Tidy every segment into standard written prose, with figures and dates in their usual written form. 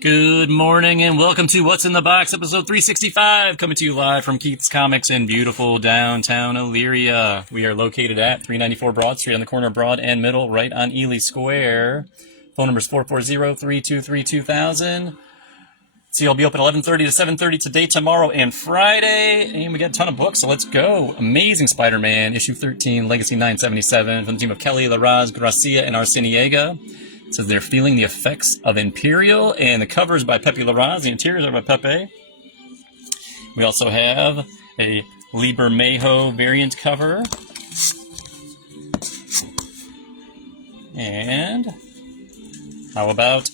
Good morning and welcome to What's in the Box, episode 365, coming to you live from Keith's Comics in beautiful downtown Elyria. We are located at 394 Broad Street on the corner of Broad and Middle, right on Ely Square. Phone number is 440-323-2000. See, I'll be open 11:30 to 7:30 today, tomorrow, and Friday. And we got a ton of books, so let's go. Amazing Spider-Man, issue 13, Legacy 977, from the team of Kelly, Larraz, Gracia, and Arciniega. It says they're feeling the effects of Imperial, and the cover is by Pepe Larraz. The interiors are by Pepe. We also have a Libermejo variant cover. And how about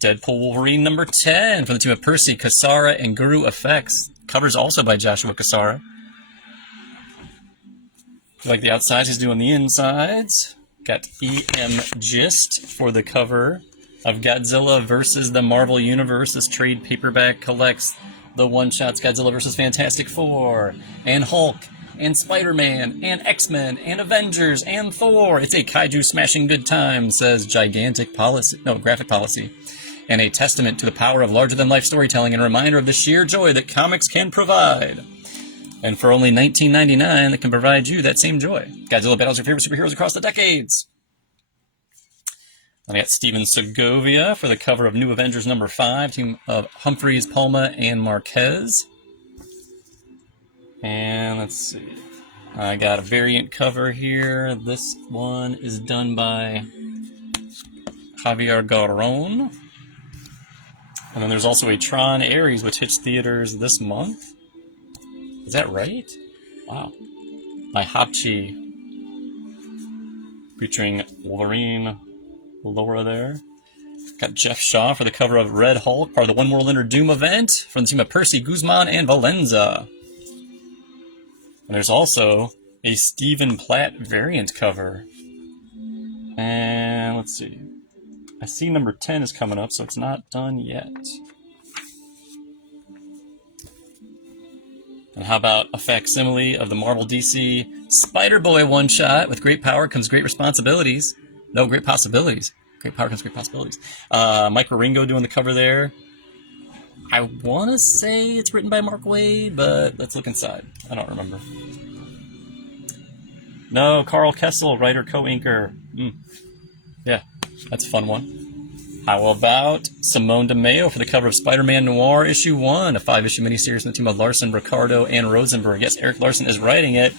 Deadpool Wolverine number 10 from the team of Percy, Cassara, and Guru Effects. Cover's also by Joshua Cassara. If you like the outsides, he's doing the insides. Got E.M. Gist for the cover of Godzilla vs. the Marvel Universe. This trade paperback collects the one-shots Godzilla vs. Fantastic Four, and Hulk, and Spider-Man, and X-Men, and Avengers, and Thor. It's a kaiju smashing good time, says graphic policy. And a testament to the power of larger-than-life storytelling and a reminder of the sheer joy that comics can provide. And for only $19.99, that can provide you that same joy. Godzilla battles your favorite superheroes across the decades. Then I got Steven Segovia for the cover of New Avengers number 5, team of Humphreys, Palma, and Marquez. And let's see. I got a variant cover here. This one is done by Javier Garron. And then there's also a Tron Ares, which hits theaters this month. Is that right? Wow. By Hapchi. Featuring Wolverine, Laura there. Got Jeff Shaw for the cover of Red Hulk, part of the One World Ender Doom event, from the team of Percy, Guzman, and Valenza. And there's also a Stephen Platt variant cover. And let's see. I see number 10 is coming up, so it's not done yet. And how about a facsimile of the Marvel DC Spider-Boy one-shot? With great power comes great responsibilities. No, great possibilities. Great power comes great possibilities. Mike Ringo doing the cover there. I want to say it's written by Mark Waid, but let's look inside. I don't remember. No, Carl Kessel, writer, co-inker. Yeah, that's a fun one. How about Simone DeMeo for the cover of Spider-Man Noir issue 1, a 5-issue miniseries from the team of Larson, Ricardo, and Rosenberg. Yes, Eric Larson is writing it,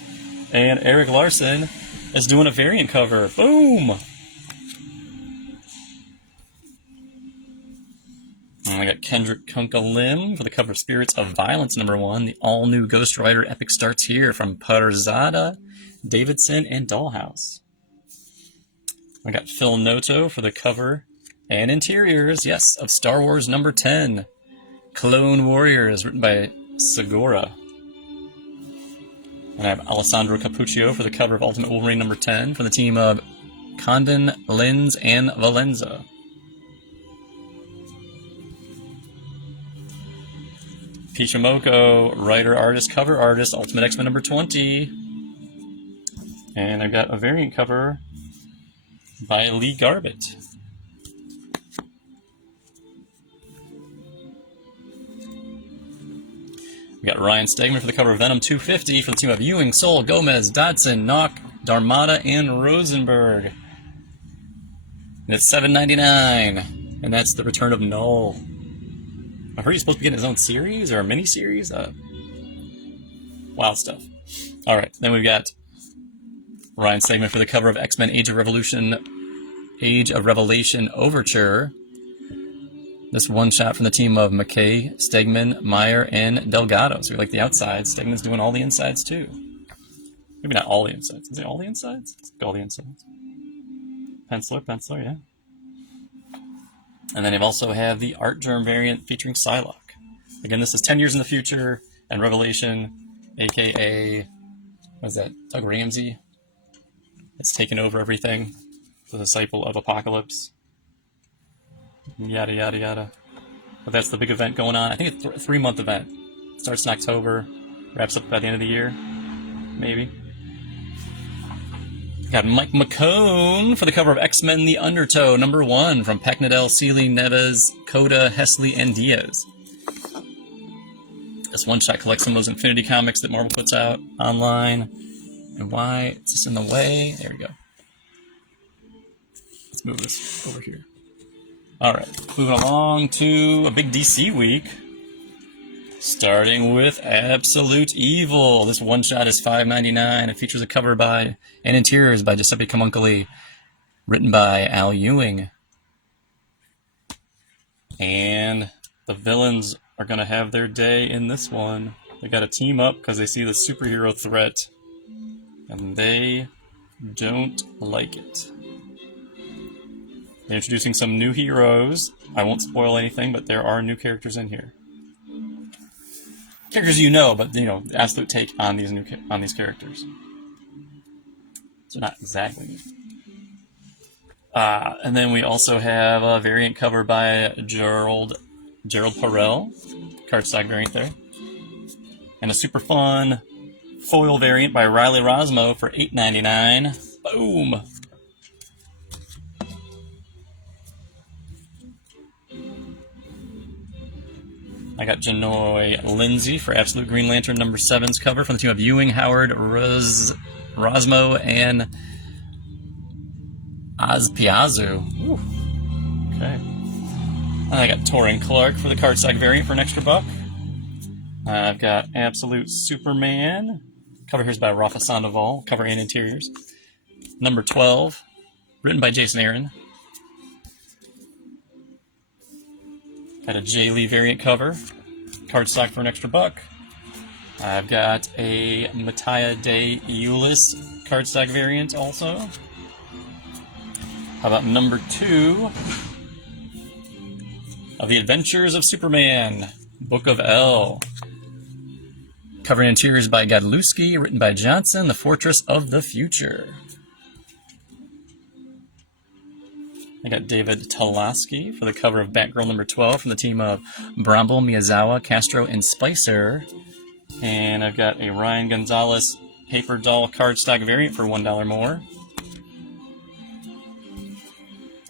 and Eric Larson is doing a variant cover. Boom! And I got Kendrick Kunka Lim for the cover of Spirits of Violence number 1. The all-new Ghost Rider epic starts here from Parzada, Davidson, and Dollhouse. I got Phil Noto for the cover and interiors, yes, of Star Wars number 10, Clone Warriors, written by Segura. And I have Alessandro Cappuccio for the cover of Ultimate Wolverine number 10 from the team of Condon, Linz, and Valenza. Pichimoko, writer, artist, cover artist, Ultimate X-Men number 20. And I've got a variant cover by Lee Garbett. We got Ryan Stegman for the cover of Venom 250 for the team of Ewing, Soul, Gomez, Dodson, Knock, Darmada, and Rosenberg. And it's $7.99. And that's the return of Null. I heard he's supposed to be getting his own series or a mini-series. Wild stuff. Alright, then we've got Ryan Stegman for the cover of X-Men Age of Revelation Overture. This one shot from the team of McKay, Stegman, Meyer, and Delgado. So we like the outsides. Stegman's doing all the insides too. Maybe not all the insides. Is it all the insides? It's all the insides. Penciler, yeah. And then they also have the Art Germ variant featuring Psylocke. Again, this is 10 years in the future, and Revelation, a.k.a. what is that? Doug Ramsey. It's taken over everything. The disciple of Apocalypse. Yada, yada, yada. But that's the big event going on. I think it's a 3-month event. Starts in October, wraps up by the end of the year, maybe. Got Mike McCone for the cover of X-Men The Undertow, #1 from Pac Nadell, Seeley, Neves, Coda, Hesley, and Diaz. This one-shot collects some of those Infinity comics that Marvel puts out online. And why? It's just in the way. There we go. Let's move this over here. Alright, moving along to a big DC week. Starting with Absolute Evil. This one-shot is $5.99. It features a cover by and interiors by Giuseppe Camuncoli, written by Al Ewing. And the villains are going to have their day in this one. They got to team up because they see the superhero threat, and they don't like it. They're introducing some new heroes. I won't spoil anything, but there are new characters in here. Characters you know, but the absolute take on these characters. So not exactly new. And then we also have a variant cover by Gerald Parrell, cardstock variant there, and a super fun foil variant by Riley Rosmo for $8.99. Boom. I got Janoy Lindsay for Absolute Green Lantern #7's cover from the team of Ewing, Howard, Rosmo, and Azpiazu. Ooh. Okay. I got Torin Clark for the cardstock variant for an extra $1. I've got Absolute Superman. Cover here's by Rafa Sandoval. Cover and interiors. #12, written by Jason Aaron. Got a Jay Lee variant cover, cardstock for an extra $1. I've got a Mattia de Eulis cardstock variant also. How about #2 of The Adventures of Superman, Book of L. Cover and interiors by Godlewski, written by Johnson, The Fortress of the Future. I got David Talaski for the cover of Batgirl #12 from the team of Bramble, Miyazawa, Castro, and Spicer. And I've got a Ryan Gonzalez paper doll cardstock variant for $1 more.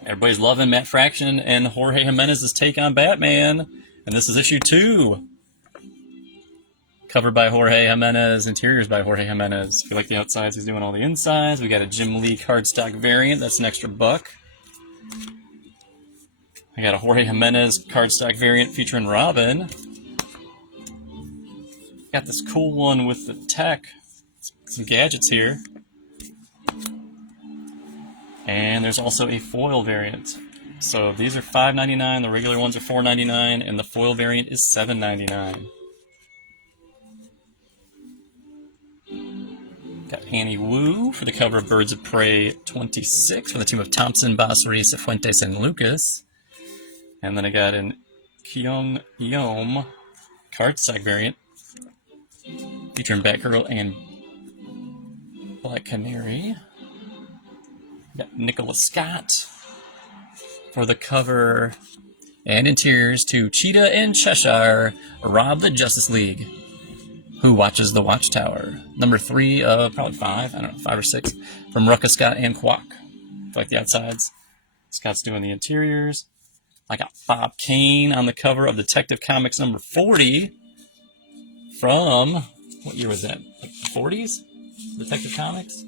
Everybody's loving Matt Fraction and Jorge Jimenez's take on Batman. And this is issue 2. Covered by Jorge Jimenez, interiors by Jorge Jimenez. If you like the outsides, he's doing all the insides. We got a Jim Lee cardstock variant. That's an extra $1. I got a Jorge Jimenez cardstock variant featuring Robin. Got this cool one with the tech. Some gadgets here. And there's also a foil variant. So these are $5.99, the regular ones are $4.99, and the foil variant is $7.99. Got Annie Wu for the cover of Birds of Prey 26 from the team of Thompson, Basri, Cifuentes, and Lucas. And then I got an Kyung Yom cardstock variant featuring Batgirl and Black Canary. Got Nicholas Scott for the cover and interiors to Cheetah and Cheshire, Rob the Justice League. Who Watches the Watchtower? #3 of probably 5, I don't know, 5 or 6, from Rucka, Scott, and Kwok. If you like the outsides, Scott's doing the interiors. I got Bob Kane on the cover of Detective Comics #40 from, what year was that? Like the 40s? Detective Comics?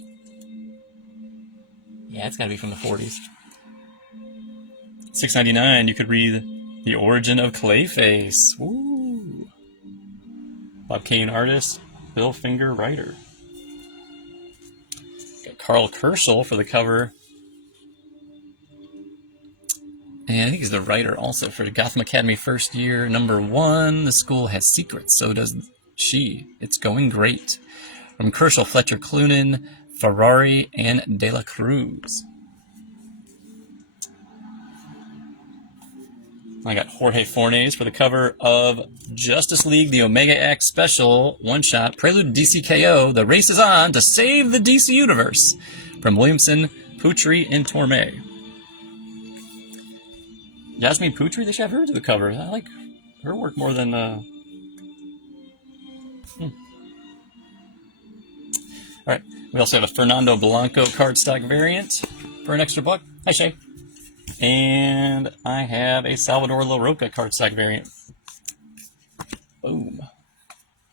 Yeah, it's got to be from the 40s. $6.99, you could read The Origin of Clayface. Woo! Bob Kane artist, Bill Finger writer. Got Carl Kerschel for the cover. And I think he's the writer also for the Gotham Academy First Year #1. The school has secrets, so does she. It's going great. From Kerschel, Fletcher Clunan, Ferrari, and De La Cruz. I got Jorge Fornes for the cover of Justice League, the Omega X Special one-shot, Prelude to DCKO, The Race is On to Save the DC Universe, from Williamson, Putri, and Torme. Yasmin Putri, they should have her to the cover. I like her work more than... Alright, We also have a Fernando Blanco cardstock variant for an extra $1. Hi, Shay. And I have a Salvador LaRocca cardstock variant. Boom.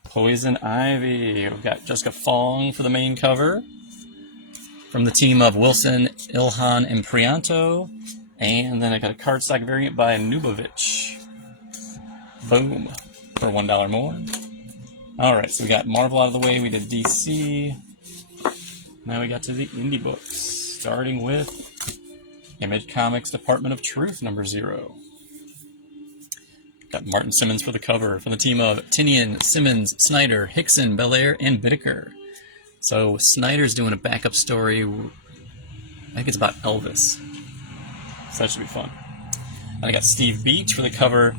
Poison Ivy. We've got Jessica Fong for the main cover. From the team of Wilson, Ilhan, and Prianto. And then I got a cardstock variant by Nubovic. Boom. For $1 more. Alright, so we got Marvel out of the way. We did DC. Now we got to the indie books. Starting with Image Comics Department of Truth #0. Got Martin Simmons for the cover from the team of Tinian, Simmons, Snyder, Hickson, Belair, and Bittaker. So Snyder's doing a backup story. I think it's about Elvis. So that should be fun. And I got Steve Beach for the cover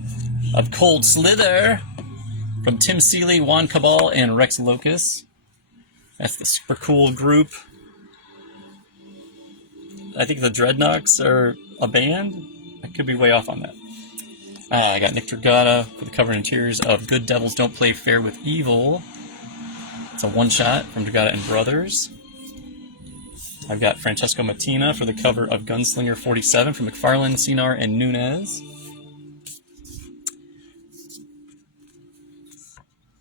of Cold Slither from Tim Seeley, Juan Cabal, and Rex Locus. That's the super cool group. I think the Dreadnoks are a band. I could be way off on that. I got Nick Dragata for the cover and interiors of Good Devils Don't Play Fair with Evil. It's a one-shot from Dragata and Brothers. I've got Francesco Mattina for the cover of Gunslinger 47 from McFarlane, Sinar, and Nunez.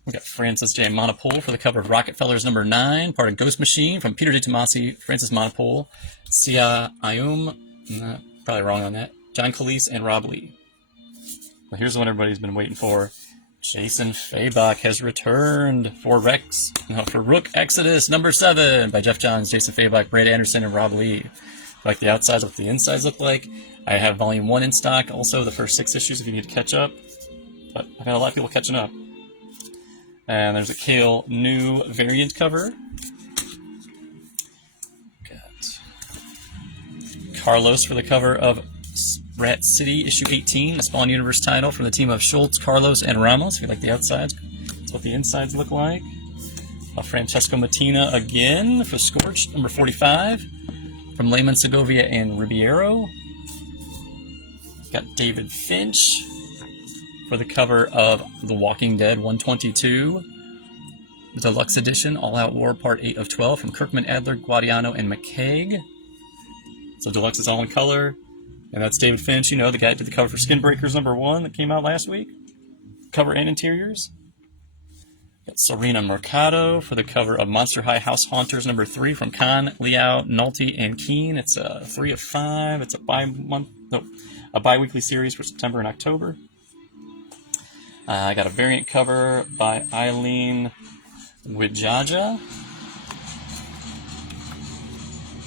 We've got Francis J. Monopole for the cover of Rockefellers #9, part of Ghost Machine from Peter DiTomasi, Francis Monopole, Sia Ayum, probably wrong on that, John Cleese, and Rob Lee. Well, here's the one everybody's been waiting for. Jason Fabok has returned for Rook Exodus #7 by Jeff Johns, Jason Fabok, Brad Anderson, and Rob Lee. Like the outsides, what the insides look like. I have Volume 1 in stock, also the first 6 issues if you need to catch up. But I've had a lot of people catching up. And there's a Kale New variant cover. Got Carlos for the cover of Rat City issue 18, a Spawn Universe title from the team of Schultz, Carlos, and Ramos. If you like the outsides, that's what the insides look like. Francesco Mattina again for Scorched #45 from Lehman, Segovia, and Ribeiro. Got David Finch for the cover of The Walking Dead 122, the deluxe edition, All Out War Part 8 of 12 from Kirkman, Adler, Guadiano, and McCaig. So deluxe is all in color, and that's David Finch, you know, the guy that did the cover for Skin Breakers #1 that came out last week. Cover and interiors. Got Serena Mercado for the cover of Monster High House Haunters #3 from Khan, Liao, Nolte, and Keen. It's a 3 of 5. It's a bi-weekly series for September and October. I got a variant cover by Eileen Wijaja.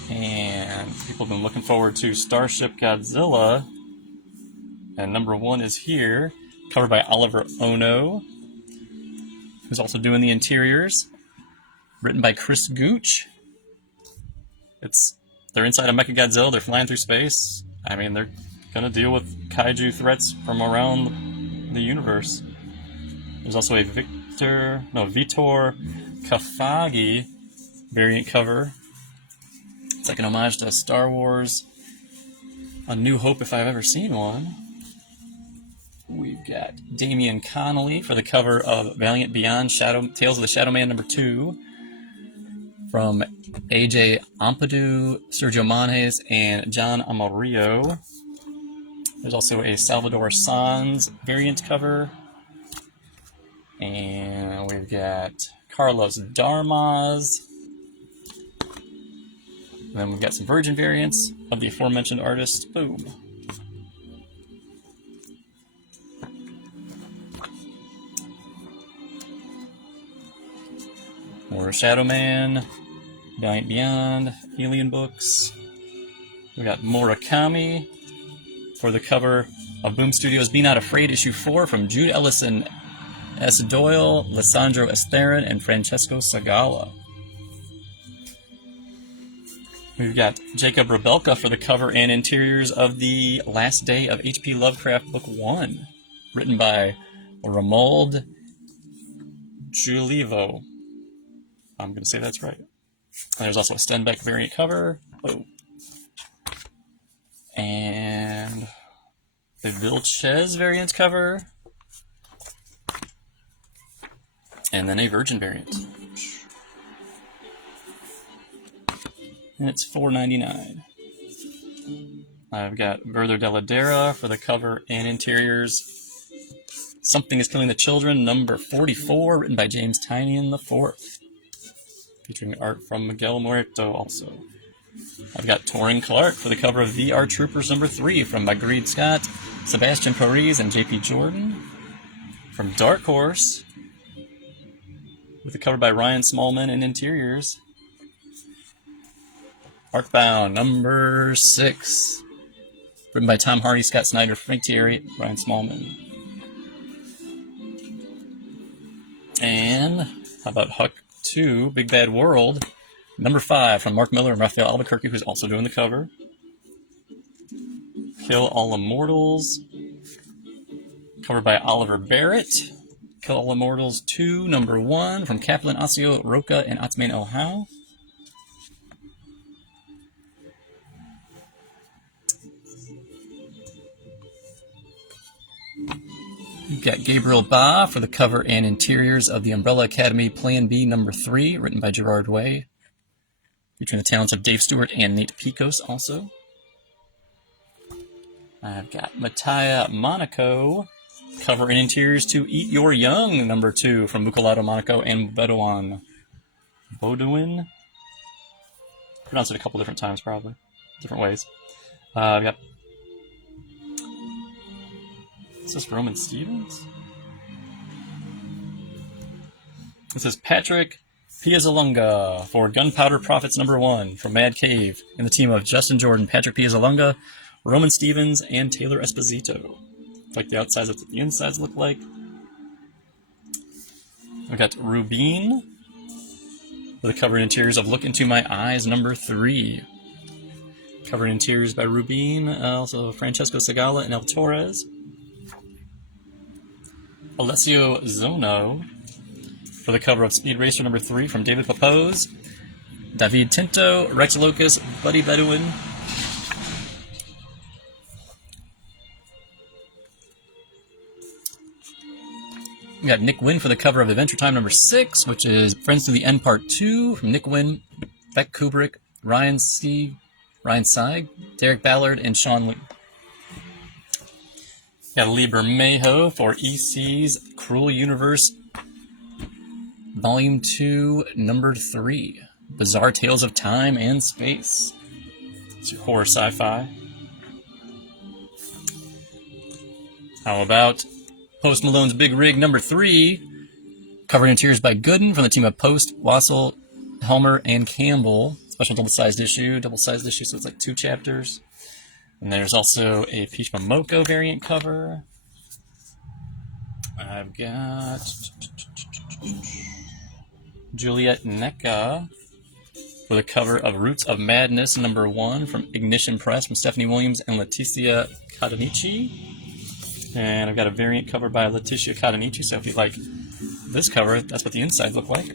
And people have been looking forward to Starship Godzilla. And #1 is here. Covered by Oliver Ono, who's also doing the interiors. Written by Chris Gooch. They're inside of Mechagodzilla. They're flying through space. I mean, they're going to deal with kaiju threats from around the universe. There's also a Vitor Kafagi variant cover. It's like an homage to Star Wars A New Hope, if I've ever seen one. We've got Damian Connolly for the cover of Valiant Beyond Tales of the Shadow Man #2 from AJ Ampadu, Sergio Monjes, and John Amarillo. There's also a Salvador Sans variant cover. And we've got Carlos Darmaz. And then we've got some Virgin variants of the aforementioned artist. Boom. More Shadow Man, Valiant Beyond, Alien Books. We got Murakami for the cover of Boom Studios' Be Not Afraid issue 4 from Jude Ellison, S. Doyle, Lissandro Esteran, and Francesco Sagala. We've got Jacob Rebelka for the cover and interiors of The Last Day of H.P. Lovecraft Book 1, written by Romuald Julivo. I'm going to say that's right. And there's also a Stenbeck variant cover. Oh. And the Vilches variant cover. And then a Virgin variant. and it's $4.99. I've got Werther Dell'Edera for the cover and interiors. Something is Killing the Children, number 44, written by James Tynion IV, featuring art from Miguel Muerto also. I've got Torin Clark for the cover of VR Troopers number 3 from Marguerite Scott, Sebastian Paris, and J.P. Jordan. From Dark Horse, with the cover by Ryan Smallman and interiors, Arcbound number 6, written by Tom Hardy, Scott Snyder, Frank Thierry, Ryan Smallman. And how about Huck 2, Big Bad World, number 5 from Mark Miller and Raphael Albuquerque, who's also doing the cover. Kill All Immortals, covered by Oliver Barrett. Kill All Immortals 2, number 1 from Kaplan, Asio, Roca, and Atzmain El Hau. You've got Gabriel Ba for the cover and interiors of The Umbrella Academy Plan B number 3, written by Gerard Way, featuring the talents of Dave Stewart and Nate Picos also. I've got Mattia Monaco, cover and interiors to Eat Your Young number 2 from Bucalato Monaco and Bedouin. Pronounce it a couple different times, probably. Different ways. I've got... Is this Roman Stevens? This is Patrick Piazzalunga for Gunpowder Profits number 1 from Mad Cave, and the team of Justin Jordan, Patrick Piazzalunga, Roman Stevens, and Taylor Esposito. Like the outsides, that's what the insides look like. We've got Rubin for the cover and interiors of Look Into My Eyes number 3. Cover and interiors by Rubin, also Francesco Segala and El Torres. Alessio Zono for the cover of Speed Racer number 3 from David Papose, David Tinto, Rex Locus, Buddy Bedouin. We got Nick Wynn for the cover of Adventure Time number 6, which is Friends to the End Part 2 from Nick Wynn, Beck Kubrick, Ryan Seig, Derek Ballard, and Sean Lee. Got Lee Bermejo for EC's Cruel Universe, Volume 2, Number 3. Bizarre Tales of Time and Space. It's your horror sci-fi. How about Post Malone's Big Rig, Number 3. Cover and interiors by Gooden from the team of Post, Wassel, Helmer, and Campbell. Special double-sized issue, so it's like 2 chapters. And there's also a Peach Momoko variant cover. I've got Juliet NECA for the cover of Roots of Madness number 1 from Ignition Press from Stephanie Williams and Leticia Cadanici. And I've got a variant cover by Leticia Cadanici, so if you like this cover, that's what the inside look like.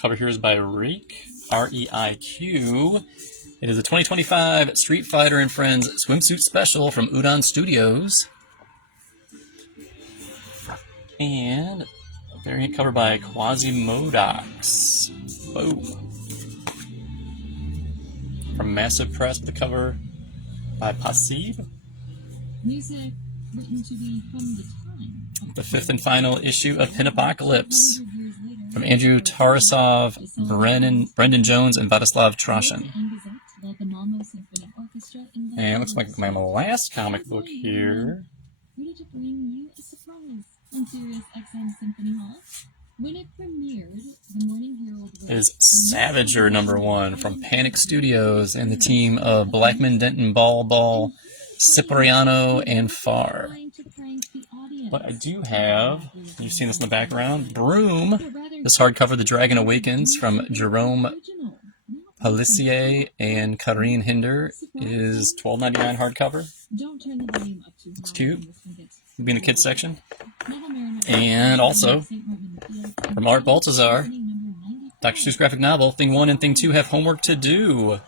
Cover here is by Reik, R-E-I-Q. It is a 2025 Street Fighter and Friends swimsuit special from Udon Studios. And a variant cover by Quasimodox. Boom. From Massive Press, the cover by Pasib. Music written to be from the time. The 5th and final issue of Pinapocalypse from Andrew Tarasov, Brendan Jones, and Vladislav Troshin. And it looks like my last comic book here Ready to bring you a surprise on Sirius XM Symphony Hall. When it premiered, the Morning Herald is Savager number 1 from Panic Studios and the team of Blackman, Denton, Ball, Cipriano, and Farr. But I do have, you've seen this in the background, Broom, this hardcover, The Dragon Awakens, from Jerome Pelissier and Karine Hinder, is $12.99 hardcover. It's cute. It'll be in the kids section. And also, from Art Baltazar, Dr. Seuss graphic novel, Thing 1 and Thing 2 have homework to do.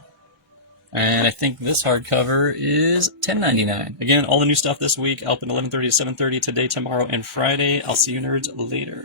And I think this hardcover is $10.99. Again, all the new stuff this week, open 11:30 to 7:30 today, tomorrow, and Friday. I'll see you nerds later.